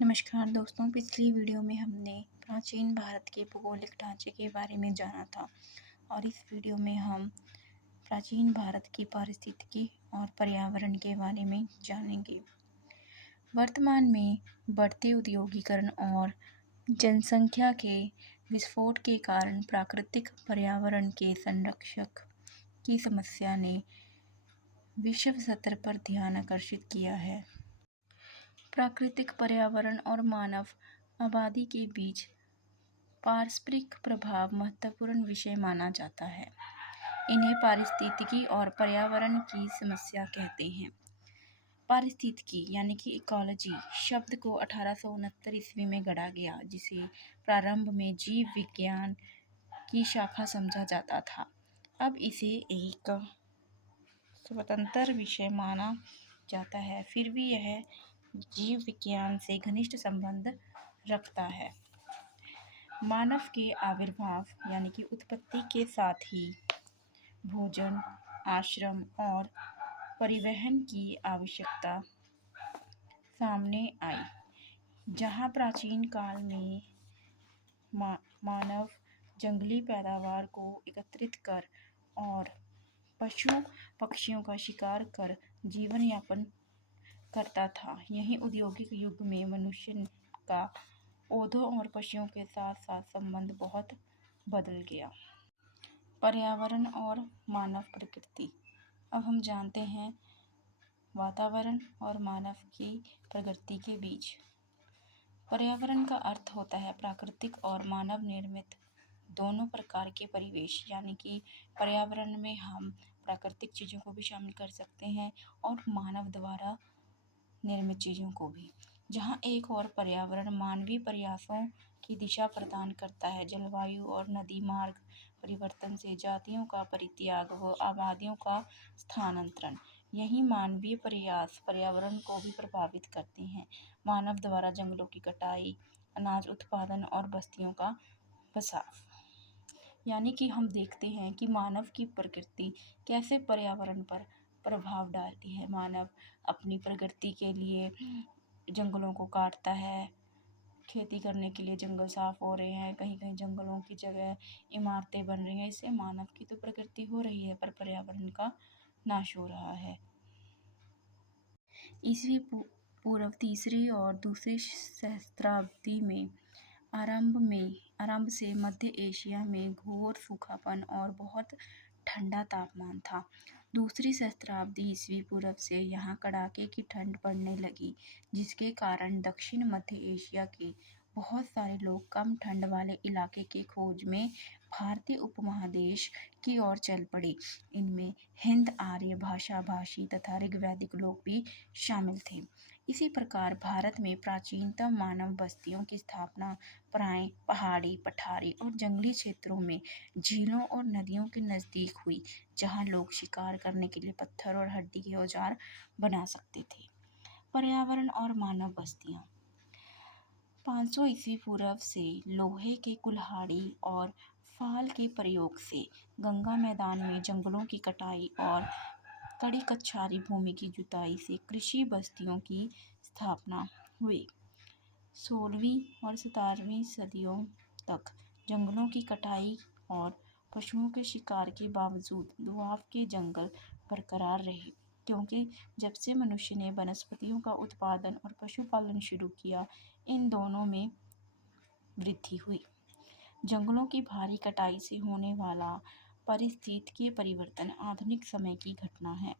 नमस्कार दोस्तों, पिछली वीडियो में हमने प्राचीन भारत के भौगोलिक ढांचे के बारे में जाना था और इस वीडियो में हम प्राचीन भारत की पारिस्थितिकी और पर्यावरण के बारे में जानेंगे। वर्तमान में बढ़ते औद्योगीकरण और जनसंख्या के विस्फोट के कारण प्राकृतिक पर्यावरण के संरक्षक की समस्या ने विश्व स्तर पर ध्यान आकर्षित किया है। प्राकृतिक पर्यावरण और मानव आबादी के बीच पारस्परिक प्रभाव महत्वपूर्ण विषय माना जाता है। इन्हें पारिस्थितिकी और पर्यावरण की समस्या कहते हैं। पारिस्थितिकी यानी कि इकोलॉजी शब्द को 1869 ईस्वी में गढ़ा गया, जिसे प्रारंभ में जीव विज्ञान की शाखा समझा जाता था। अब इसे एक स्वतंत्र विषय माना जाता है, फिर भी यह जीव विज्ञान से घनिष्ठ संबंध रखता है। मानव के आविर्भाव यानी कि उत्पत्ति के साथ ही भोजन, आश्रम और परिवहन की आवश्यकता सामने आई। जहाँ प्राचीन काल में मानव जंगली पैदावार को एकत्रित कर और पशु पक्षियों का शिकार कर जीवन यापन करता था, यही औद्योगिक युग में मनुष्य का पौधों और पशुओं के साथ साथ संबंध बहुत बदल गया। पर्यावरण और मानव प्रकृति। अब हम जानते हैं वातावरण और मानव की प्रकृति के बीच। पर्यावरण का अर्थ होता है प्राकृतिक और मानव निर्मित दोनों प्रकार के परिवेश, यानी कि पर्यावरण में हम प्राकृतिक चीज़ों को भी शामिल कर सकते हैं और मानव द्वारा निर्मित चीज़ों को भी। जहाँ एक और पर्यावरण मानवीय प्रयासों की दिशा प्रदान करता है। जलवायु और नदी मार्ग परिवर्तन से जातियों का परित्याग व आबादियों का स्थानांतरण, यही मानवीय प्रयास पर्यावरण को भी प्रभावित करते हैं। मानव द्वारा जंगलों की कटाई, अनाज उत्पादन और बस्तियों का बसाव, यानी कि हम देखते हैं कि मानव की प्रकृति कैसे पर्यावरण पर प्रभाव डालती है। मानव अपनी प्रगति के लिए जंगलों को काटता है, खेती करने के लिए जंगल साफ हो रहे हैं, कहीं कहीं जंगलों की जगह इमारतें बन रही हैं। इससे मानव की तो प्रगति हो रही है पर पर्यावरण का नाश हो रहा है। ईसवी पूर्व तीसरी और दूसरी सहस्त्राब्दी में आरंभ से मध्य एशिया में घोर सूखापन और बहुत ठंडा तापमान था। दूसरी सहस्त्राब्दी ईस्वी पूर्व से यहाँ कड़ाके की ठंड पड़ने लगी, जिसके कारण दक्षिण मध्य एशिया के बहुत सारे लोग कम ठंड वाले इलाके की खोज में भारतीय उपमहादेश की ओर चल पड़े। इनमें हिंद आर्य भाषा भाषी तथा ऋग्वैदिक लोग भी शामिल थे। इसी प्रकार भारत में प्राचीनतम मानव बस्तियों की स्थापना प्रायः पहाड़ी, पठारी और जंगली क्षेत्रों में झीलों और नदियों के नज़दीक हुई, जहाँ लोग शिकार करने के लिए पत्थर और हड्डी के औजार बना सकते थे। पर्यावरण और मानव बस्तियाँ। 500 ईस्वी पूर्व से लोहे के कुल्हाड़ी और फाल के प्रयोग से गंगा मैदान में जंगलों की कटाई और कड़ी कच्छारी भूमि की जुताई से कृषि बस्तियों की स्थापना हुई। 16वीं और 17वीं सदियों तक जंगलों की कटाई और पशुओं के शिकार के बावजूद दोआब के जंगल बरकरार रहे, क्योंकि जब से मनुष्य ने वनस्पतियों का उत्पादन और पशुपालन शुरू किया, इन दोनों में वृद्धि हुई। जंगलों की भारी कटाई से होने वाला पारिस्थितिकीय परिवर्तन आधुनिक समय की घटना है।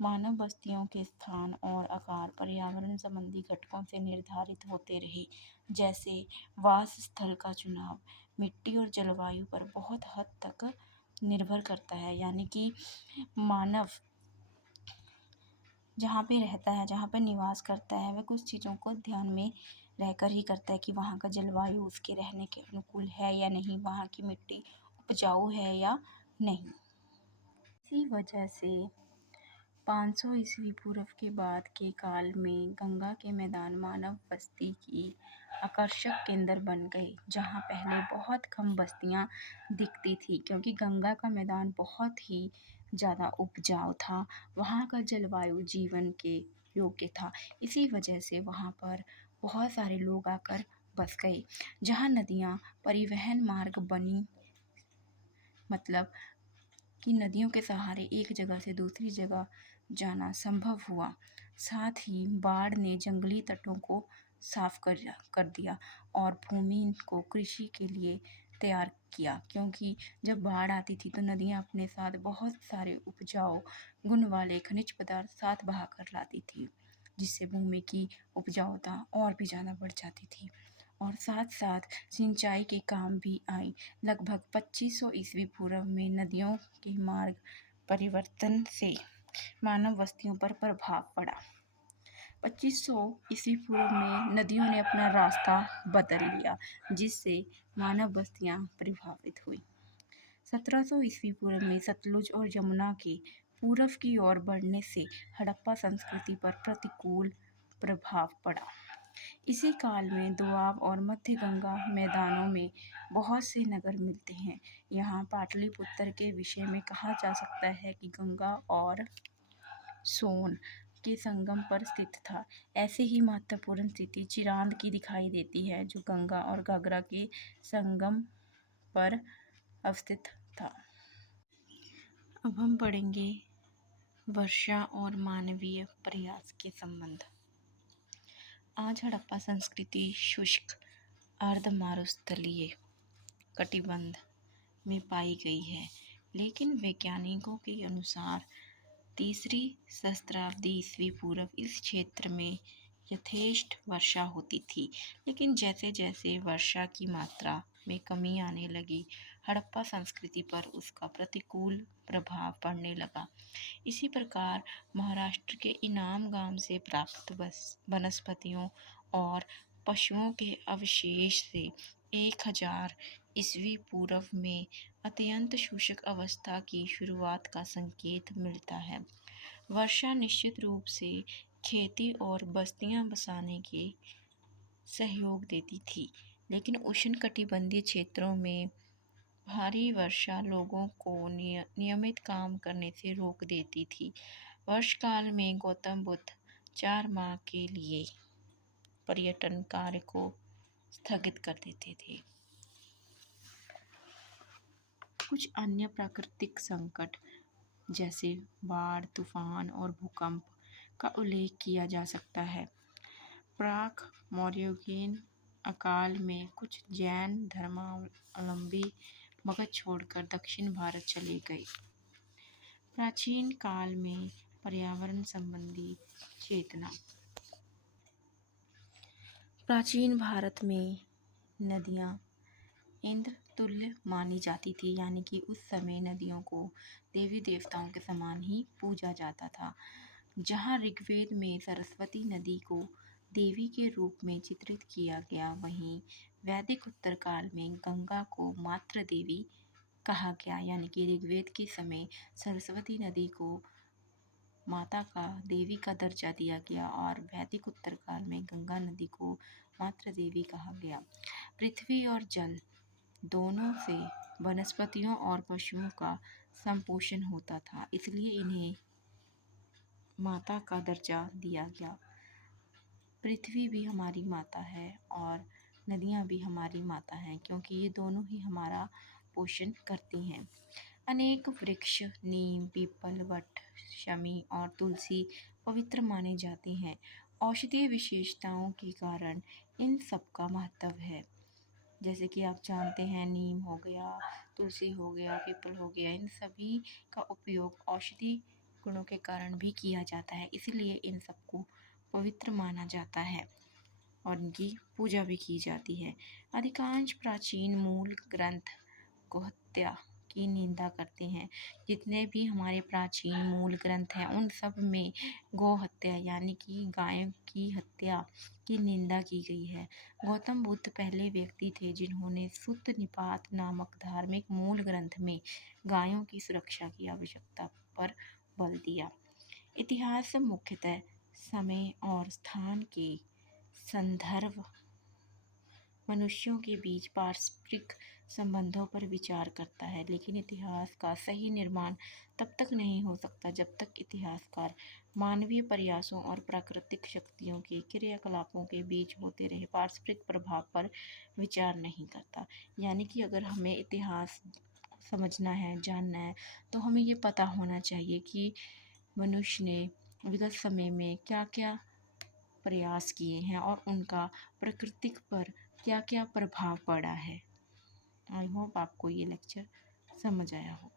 मानव बस्तियों के स्थान और आकार पर्यावरण संबंधी घटकों से निर्धारित होते रहे, जैसे वास स्थल का चुनाव मिट्टी और जलवायु पर बहुत हद तक निर्भर करता है। यानी कि मानव जहाँ पे रहता है, जहाँ पे निवास करता है, वह कुछ चीज़ों को ध्यान में रहकर ही करता है कि वहाँ का जलवायु उसके रहने के अनुकूल है या नहीं, वहाँ की मिट्टी उपजाऊ है या नहीं। इसी वजह से 500 ईस्वी पूर्व के बाद के काल में गंगा के मैदान मानव बस्ती की आकर्षक केंद्र बन गए, जहाँ पहले बहुत कम बस्तियाँ दिखती थी, क्योंकि गंगा का मैदान बहुत ही ज़्यादा उपजाऊ था। वहाँ का जलवायु जीवन के योग्य था। इसी वजह से वहाँ पर बहुत सारे लोग आकर बस गए। जहाँ नदियाँ परिवहन मार्ग बनी, मतलब कि नदियों के सहारे एक जगह से दूसरी जगह जाना संभव हुआ। साथ ही बाढ़ ने जंगली तटों को साफ कर दिया और भूमि को कृषि के लिए तैयार किया, क्योंकि जब बाढ़ आती थी तो नदियाँ अपने साथ बहुत सारे उपजाऊ गुण वाले खनिज पदार्थ साथ बहा कर लाती थी, जिससे भूमि की उपजाऊता और भी ज़्यादा बढ़ जाती थी और साथ साथ सिंचाई के काम भी आई। लगभग 2500 ईस्वी पूर्व में नदियों के मार्ग परिवर्तन से मानव बस्तियों पर प्रभाव पड़ा। 2500 ईस्वी पूर्व में नदियों ने अपना रास्ता बदल लिया, जिससे मानव बस्तियां प्रभावित हुई। 1700 ईस्वी पूर्व में सतलुज और यमुना के पूर्व की ओर बढ़ने से हड़प्पा संस्कृति पर प्रतिकूल प्रभाव पड़ा। इसी काल में दोआब और मध्य गंगा मैदानों में बहुत से नगर मिलते हैं। यहाँ पाटलिपुत्र के विषय में कहा जा सकता है कि गंगा और सोन के संगम पर स्थित था। ऐसे ही महत्वपूर्ण स्थिति चिरांद की दिखाई देती है, जो गंगा और घाघरा के संगम पर अवस्थित था। अब हम पढ़ेंगे वर्षा और मानवीय प्रयास के संबंध। आज हड़प्पा संस्कृति शुष्क अर्ध मारुस्थलीय कटिबंध में पाई गई है, लेकिन वैज्ञानिकों के अनुसार तीसरी सहस्त्राब्दी ईस्वी पूर्व इस क्षेत्र में यथेष्ट वर्षा होती थी। लेकिन जैसे जैसे वर्षा की मात्रा में कमी आने लगी, हड़प्पा संस्कृति पर उसका प्रतिकूल प्रभाव पड़ने लगा। इसी प्रकार महाराष्ट्र के इनाम गांव से प्राप्त वनस्पतियों और पशुओं के अवशेष से 1000 ईस्वी पूर्व में अत्यंत शुष्क अवस्था की शुरुआत का संकेत मिलता है। वर्षा निश्चित रूप से खेती और बस्तियां बसाने के सहयोग देती थी, लेकिन उष्णकटिबंधीय क्षेत्रों में भारी वर्षा लोगों को नियमित काम करने से रोक देती थी। वर्षकाल में गौतम बुद्ध 4 माह के लिए पर्यटन कार्य को स्थगित कर देते थे। कुछ अन्य प्राकृतिक संकट जैसे बाढ़, तूफान और भूकंप का उल्लेख किया जा सकता है। प्राक मौर्ययुगीन अकाल में कुछ जैन धर्मावलंबी मगध छोड़कर दक्षिण भारत चले गए। प्राचीन काल में पर्यावरण संबंधी चेतना। प्राचीन भारत में नदियाँ इंद्र तुल्य मानी जाती थी, यानी कि उस समय नदियों को देवी देवताओं के समान ही पूजा जाता था। जहाँ ऋग्वेद में सरस्वती नदी को देवी के रूप में चित्रित किया गया, वहीं वैदिक उत्तर काल में गंगा को मातृ देवी कहा गया, यानी कि ऋग्वेद के समय सरस्वती नदी को माता का देवी का दर्जा दिया गया और वैदिक उत्तर काल में गंगा नदी को मातृ देवी कहा गया। पृथ्वी और जल दोनों से वनस्पतियों और पशुओं का संपोषण होता था, इसलिए इन्हें माता का दर्जा दिया गया। पृथ्वी भी हमारी माता है और नदियाँ भी हमारी माता हैं, क्योंकि ये दोनों ही हमारा पोषण करती हैं। अनेक वृक्ष नीम, पीपल, वट, शमी और तुलसी पवित्र माने जाते हैं। औषधीय विशेषताओं के कारण इन सब का महत्व है। जैसे कि आप जानते हैं, नीम हो गया, तुलसी हो गया, पीपल हो गया, इन सभी का उपयोग औषधि गुणों के कारण भी किया जाता है, इसलिए इन सबको पवित्र माना जाता है और इनकी पूजा भी की जाती है। अधिकांश प्राचीन मूल ग्रंथ गोहत्या की निंदा करते हैं। जितने भी हमारे प्राचीन मूल ग्रंथ हैं, उन सब में गौ हत्या यानी कि गायों की हत्या की निंदा की गई है। गौतम बुद्ध पहले व्यक्ति थे जिन्होंने सुत्त निपात नामक धार्मिक मूल ग्रंथ में गायों की सुरक्षा की आवश्यकता पर बल दिया। इतिहास मुख्यतः समय और स्थान के संदर्भ मनुष्यों के बीच पारस्परिक संबंधों पर विचार करता है, लेकिन इतिहास का सही निर्माण तब तक नहीं हो सकता जब तक इतिहासकार मानवीय प्रयासों और प्राकृतिक शक्तियों के क्रियाकलापों के बीच होते रहे पारस्परिक प्रभाव पर विचार नहीं करता। यानी कि अगर हमें इतिहास समझना है, जानना है, तो हमें ये पता होना चाहिए कि मनुष्य ने विगत समय में क्या क्या प्रयास किए हैं और उनका प्रकृति पर क्या क्या प्रभाव पड़ा है। आई होप आपको ये लेक्चर समझ आया हो।